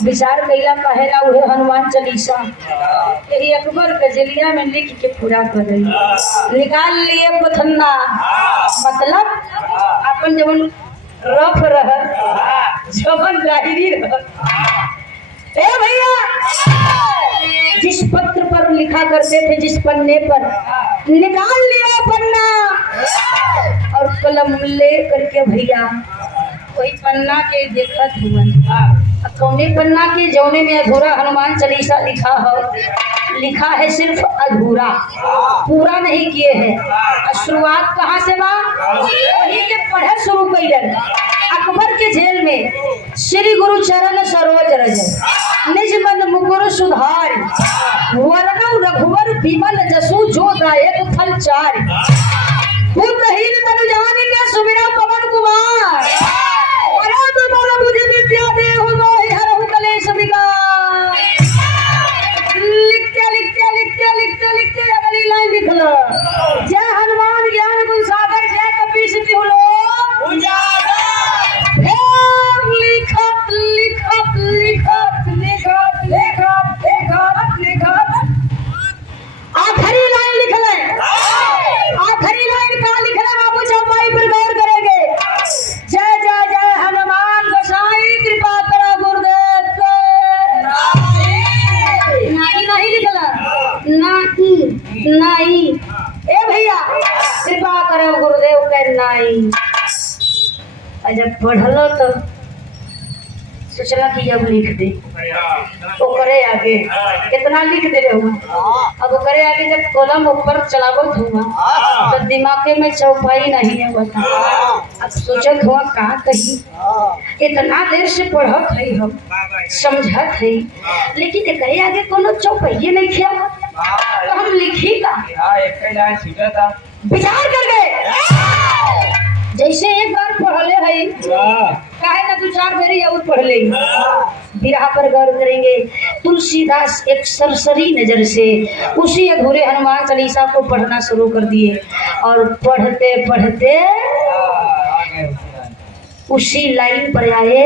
विचार कैला कहेला हुए हनुमान चालीसा यही अकबर गजलिया में लिख के पूरा कर रही निकाल लिए पथन्ना मतलब अपन जब रफ रह जबन गाहिरी रह। ए भैया जिस पत्र पर लिखा करते थे जिस पन्ने पर निकाल लिया पन्ना और कलम ले करके भैया कोई पन्ना के देखत हुआ कौने पन्ना के जौने में अधूरा हनुमान चालीसा लिखा हो। लिखा है सिर्फ अधूरा, पूरा नहीं किए हैं। शुरुआत कहाँ से बा वही के पढ़े शुरू कैलन। अकबर के जेल में श्री गुरु चरण सरोज रज निज मन मुकुर सुधार वरनौ रघुवर विमल जसु जो दायक फल चार बुद्धहीन तनु जानि के सुमिरा पवन कुमार परम बल बुद्धि विद्या देहु मोहि हरहु कलेश विकार। लिखते लिखते लिखते लिखते लिखते अगली लाइन लिख लो जय हनुमान ज्ञान गुण सागर जय कपीस तिहुलो लिखत लिखत लिखत लिखत लिखत लिखत लिखत आखिरी लाइन लिख ले। आखिरी लाइन का लिख ले बाबू चौपाई पर गौर करेंगे। जय जय जय हनुमान गोसाई कृपा करो गुरुदेव को। नहीं नहीं लिखला नहीं नहीं ए भैया कृपा करो गुरुदेव के नहीं। जब पढ़लो तो सोचला कि अब लिख दे तो करे आगे कितना लिख दे रहे हुआ। अब करे आगे जब कलम ऊपर चलावत हुआ तो दिमाग में चौपाई नहीं है बता। अब सोचत हुआ कहाँ कहीं इतना देर से पढ़त है हम समझत है लेकिन करे आगे कोनो चौपाई नहीं किया तो हम लिखी का विचार कर गए। जैसे एक बार पढ़ले है काहे ना 2-4 बेरी और पढ़ ले। बिरहा पर गौर करेंगे। तुलसीदास एक सरसरी नजर से उसी अधूरे हनुमान चालीसा को पढ़ना शुरू कर दिए और पढ़ते पढ़ते उसी लाइन पर आए।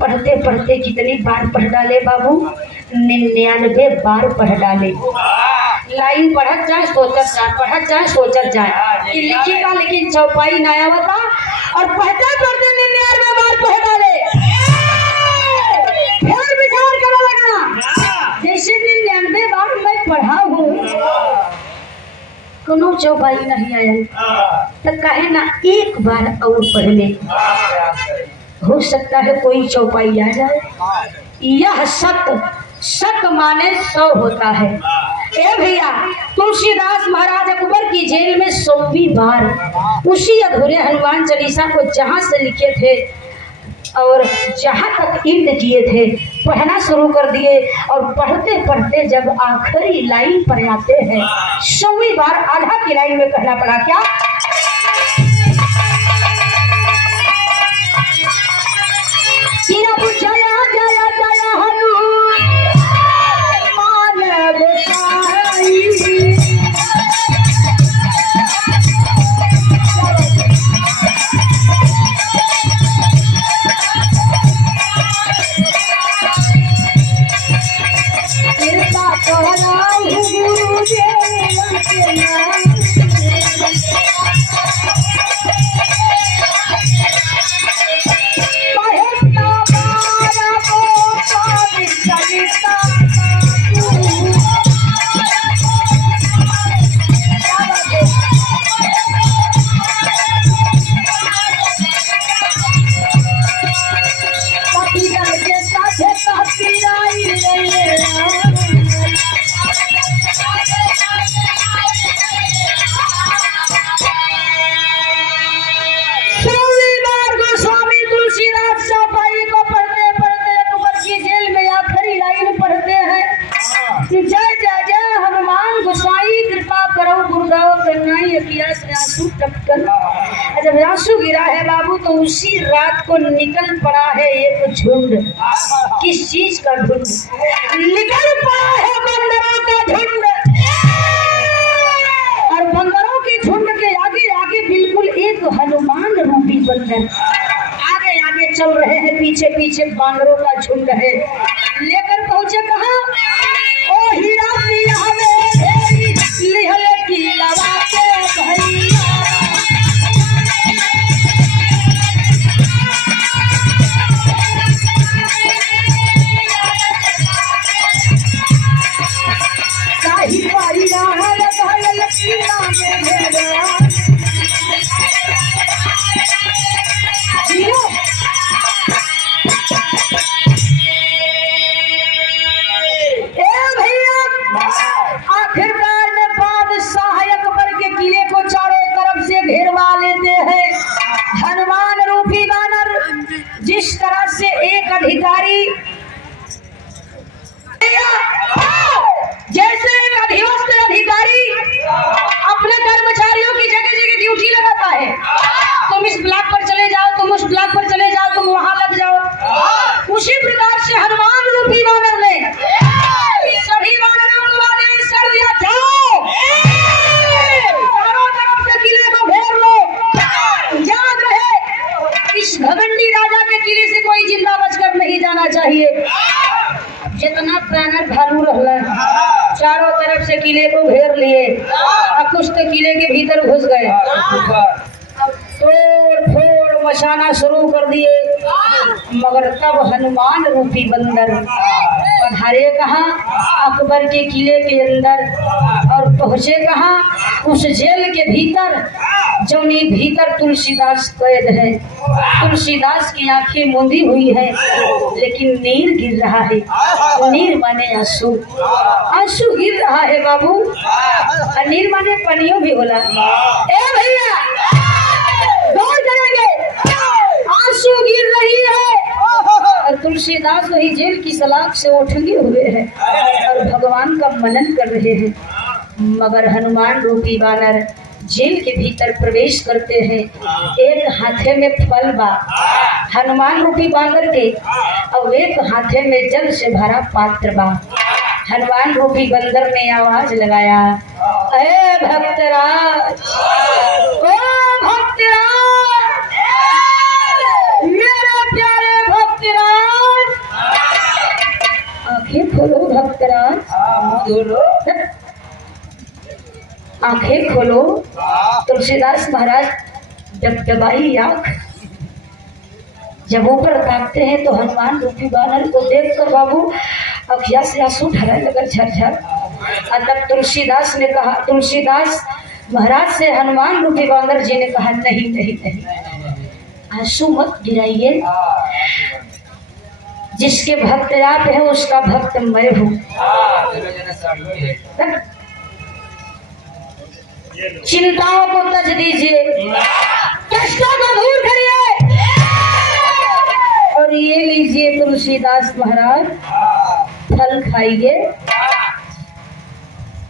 पढ़ते पढ़ते कितनी बार पढ़ डाले बाबू? 99 बार पढ़ डाले। लाइन पढ़त जाए सोचत जाए, पढ़त जाए सोचत जाए कि लिखी का, लेकिन चौपाई ना आवता और पढ़ते पढ़ते 99 बार पढ़ डाले। फिर विचार करने लगना जैसे 99 बार मैं पढ़ा हूँ कोनो चौपाई नहीं आया तो कहे ना एक बार और पढ़ ले, हो सकता है कोई चौपाई आ जाए। यह सत माने 100 होता है। ए भैया, तुलसीदास महाराज अकबर की जेल में 100वीं बार उसी अधूरे हनुमान चालीसा को जहां से लिखे थे और जहां तक इंद किए थे पढ़ना शुरू कर दिए और पढ़ते पढ़ते जब आखिरी लाइन पर आते हैं 100वीं बार आधा की लाइन में कहना पड़ा क्या? जया जया जया हनुमान जब आंसू गिरा है बाबू तो उसी रात को निकल पड़ा है एक झुंड। किस चीज का झुंड? निकल पड़ा है बंदरों का झुंड। और बंदरों के झुंड के आगे आगे बिल्कुल एक हनुमान रूपी बंदर आगे आगे चल रहे हैं, पीछे पीछे बांदरों का झुंड है। लेकर पहुंचे कहाँ? ओ हीरा पिया में लिहले की लवा के भैया आखिरकार में बादशाह अकबर के किले को चारों तरफ से घेरवा लेते हैं। हनुमान रूपी वानर जिस तरह से एक अधिकारी जैसे एक अधिवस्त अधिकारी अपने कर्मचारियों की जगह जगह ड्यूटी लगाता है, तुम इस ब्लॉक पर चले जाओ, तुम उस ब्लॉक पर चले जाओ, तुम वहां लग जाओ, उसी प्रकार से हनुमान रूपी वानर ने सभी वानरों को आदेश कर दिया, जाओ चारों तरफ से किले को घेर लो। याद रहे इस घमंडी राजा के किले से कोई जिंदा बचकर नहीं जाना चाहिए। जितना पैनर भालू रहला चारों तरफ से किले को घेर लिए और कुछ तो किले के भीतर घुस गए। अब तोड़ फोड़ मचाना शुरू कर दिए, मगर तब हनुमान रूपी बंदर पधारे कहाँ? अकबर के किले के अंदर और पहुंचे कहाँ? उस जेल के भीतर जौनी भीतर तुलसीदास कैद है। तुलसीदास की आंखें मूंदी हुई है लेकिन नीर गिर रहा है। नीर माने आंसू, आंसू गिर रहा है बाबू। और नीर माने पनियों भी होला। ए भैया दौड़ करेंगे, आंसू गिर रही है और तुलसीदास वही जेल की सलाख से उठे हुए हैं और भगवान का मनन कर रहे हैं। मगर हनुमान रूपी वानर जेल के भीतर प्रवेश करते हैं। एक हाथे में फल बा हनुमान रूपी बांदर के, और एक हाथे में जल से भरा पात्र बा। हनुमान रूपी बंदर ने आवाज लगाया, अरे भक्तराज, ओ भक्तराज, मेरे प्यारे भक्तराज, आंखें खोलो भक्तराज, आंखें खोलो। तुलसीदास महाराज डबडबाई आंख जब ऊपर ताकते हैं तो हनुमान रूपी बानर को देखकर बाबू अखिया से आंसू ढलने लगा झरझर। तब तुलसीदास ने कहा, तुलसीदास महाराज से हनुमान रूपी बानर जी ने कहा, नहीं नहीं नहीं, आंसू मत गिराइए, जिसके भक्त आप हैं उसका भक्त मैं हूँ। चिंताओं को तज दीजिए, कष्टों को दूर करिए, और ये लीजिए तुलसीदास महाराज, फल खाइए,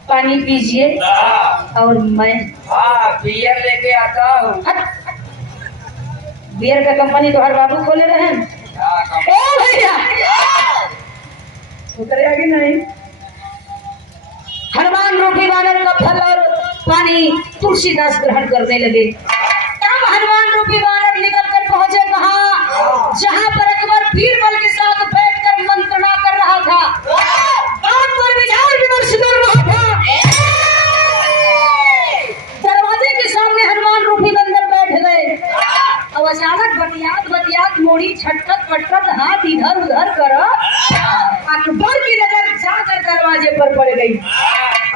पानी पीजिए, और मैं बियर लेके आता हूँ। बियर का कंपनी तो हर बाबू खोले रहे हैं। ओ भैया उतरे आगे नहीं। हनुमान रूपी बानर का फल और पानी तुलसीदास ग्रहण करने लगे। तब हनुमान रूपी बानर निकल कर पहुंचे कहाँ, जहाँ पर अकबर बीरबल के साथ बैठकर मंत्रणा कर रहा था, बात पर विचार विमर्श कर रहा था। दरवाजे के सामने हनुमान रूपी बंदर बैठ गए, और अचानक बतियात बतियात मोड़ी छटकत पटकत हाथ इधर उधर कर अकबर की नजर जाकर दरवाजे पर पड़ गई।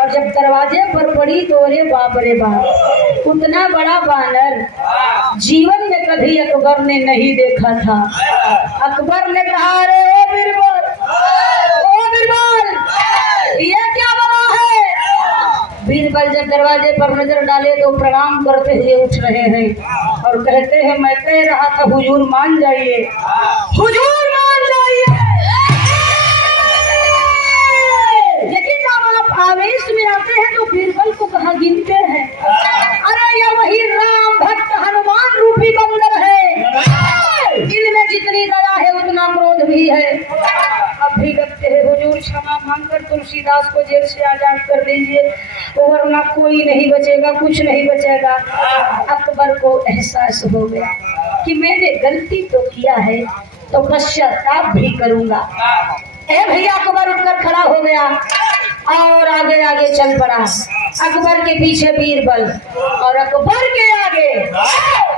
और जब दरवाजे पर पड़ी तो अरे बाप रे बाप, उतना बड़ा बानर जीवन में कभी अकबर ने नहीं देखा था। अकबर ने कहा, अरे ओ बीरबल, ओ बीरबल, ये क्या बना है? बीरबल जब दरवाजे पर नजर डाले तो प्रणाम करते हुए उठ रहे हैं और कहते हैं, मैं कह रहा था हुजूर मान जाइए, हुजूर मान जाइए। आवेश में आते हैं तो बीरबल को कहाँ गिनते हैं? अरे ये वही राम भक्त हनुमान रूपी बंदर है, इनमें जितनी दया है उतना क्रोध भी है। अब भी लगते हैं हुजूर क्षमा मांगकर तुलसीदास को जेल से आजाद कर दीजिए, वरना कोई नहीं बचेगा, कुछ नहीं बचेगा। अकबर को एहसास हो गया कि मैंने गलती तो किया है, तो पश्चाताप भी करूंगा। ए भैया, अकबर उठकर खड़ा हो गया और आगे आगे चल पड़ा। अकबर के पीछे बीरबल और अकबर के आगे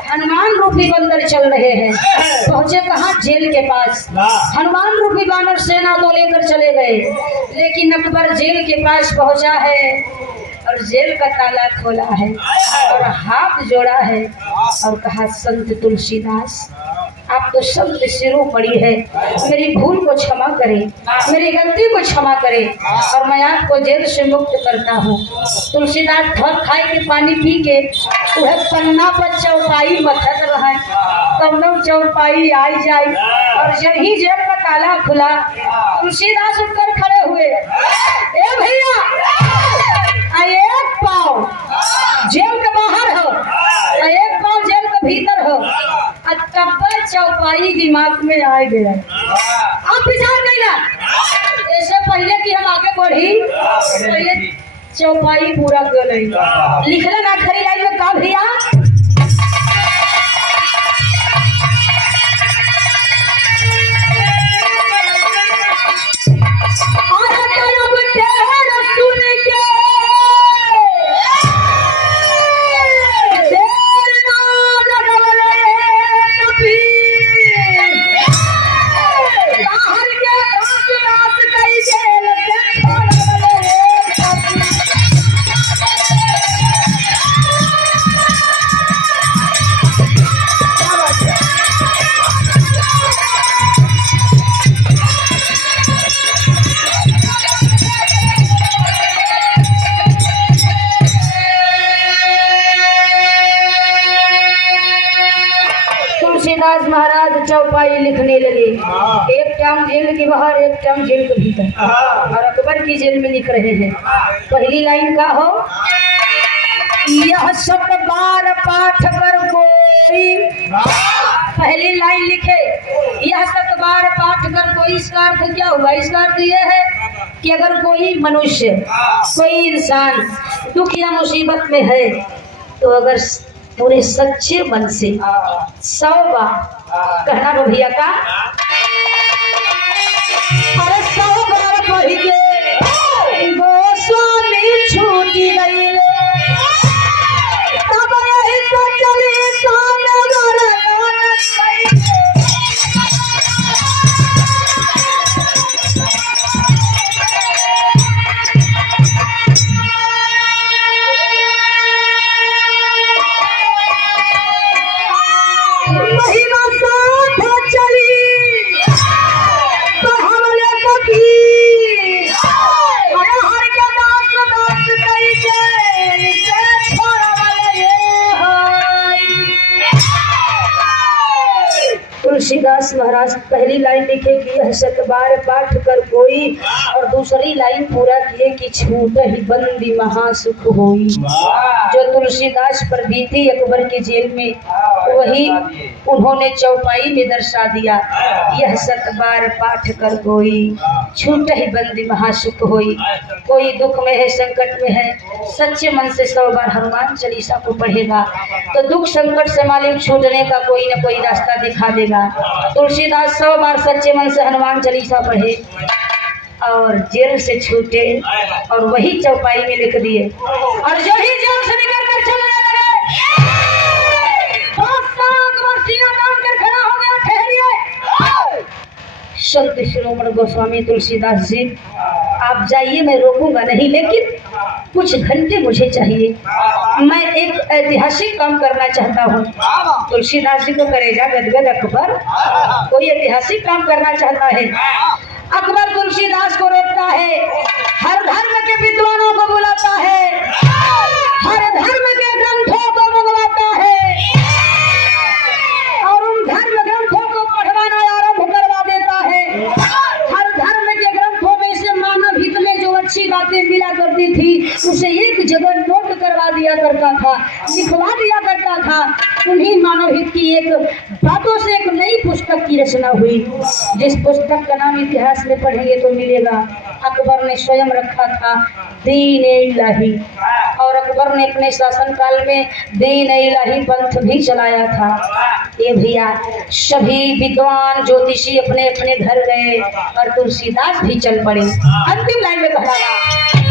हनुमान रूपी बंदर चल रहे हैं। पहुंचे कहाँ? जेल के पास। हनुमान रूपी बानर सेना तो लेकर चले गए, लेकिन अकबर जेल के पास पहुंचा है और जेल का ताला खोला है और हाथ जोड़ा है और कहा, संत तुलसीदास, आप तो संत सिरों पड़ी है, मेरी भूल को क्षमा करें, मेरी गलती को क्षमा करें और मैं आपको जेल से मुक्त करता हूँ। तुलसीदास थक खाए के पानी पी के वह पन्ना पर चौपाई मथक रहा है, तब लोग चौपाई आई जाए और यही जेल का ताला खुला। तुलसीदास उठकर खड़े हुए, ए भैया, एक पाँव जेल के बाहर हो, एक पाँव जेल के भीतर हो। चौपाई दिमाग में आ गया। आप विचार करिए, ऐसे पहले कि हम आगे बढ़ी, पहले चौपाई पूरा कर रही लिखना ना खरी लाइन में का भैया। तुलसीदास महाराज चौपाई लिखने लगे, एक टाइम जेल के बाहर, एक टाइम जेल के भीतर, और अकबर की जेल में लिख रहे हैं। पहली लाइन का हो, यह यह 7 बार पाठ कर कोई, पहली लाइन लिखे यह 7 बार पाठ कर कोई। इसका अर्थ क्या हुआ? इसका अर्थ यह है कि अगर कोई मनुष्य, कोई इंसान दुख या मुसीबत में है तो अगर पूरे सच्चे मन से 100 बार कहना वो भैया का, अरे 100 बार पढ़ के गोस्वामी छूटी गई तब यही तो चली तुलसीदास महाराज पहली लाइन लिखे कि यह 7 बार पाठ कर कोई, और दूसरी लाइन पूरा किए कि छूट ही बंदी महासुख होई। जो तुलसीदास पर बीती अकबर के जेल में, वही उन्होंने चौपाई में दर्शा दिया। यह 7 बार पाठ कर कोई, छूट ही बंदी महासुख होई। कोई दुख में है, संकट में है, सच्चे मन से 100 बार हनुमान चालीसा को पढ़ेगा तो दुख संकट से मालिक छूटने का कोई न कोई रास्ता दिखा देगा। तुलसीदास 100 बार सच्चे मन से हनुमान चालीसा पढ़े और जेल से छूटे, और वही चौपाई में लिख दिए। और जो ही जेल से निकल कर चलने लगे तो अकबर सीना तान कर खड़ा हो गया, ठहरिए। संत शिरोमणि गोस्वामी तुलसीदास जी, आप जाइए, मैं रोकूंगा नहीं, लेकिन कुछ घंटे मुझे चाहिए, मैं एक ऐतिहासिक काम करना चाहता हूँ। तुलसीदास जी को करेजा गदगद अकबर कोई ऐतिहासिक काम करना चाहता है। अकबर तुलसीदास को रोकता है, हर धर्म के विद्वानों को बुलाता है, हर धर्म के ग्रंथों को मंगवाता है और उन धर्म ग्रंथों को पढ़वाना आरंभ करवा देता है। हर धर्म के ग्रंथों में से मानव हित में जो अच्छी बातें मिला करती थी उसे एक जगह नोट करवा दिया करता था, लिखवा दिया करता था। उन्हीं मानव हित की एक बातों से एक नई पुस्तक की रचना हुई, जिस पुस्तक का नाम इतिहास में पढ़ेंगे तो मिलेगा। अकबर ने स्वयं रखा था दीन-ए-इलाही, और अकबर ने अपने शासनकाल में दीन-ए-इलाही पंथ भी चलाया था। ये भैया सभी विद्वान ज्योतिषी अपने अपने घर गए और तुलसीदास भी चल पड़े। अंतिम लाइन में कहा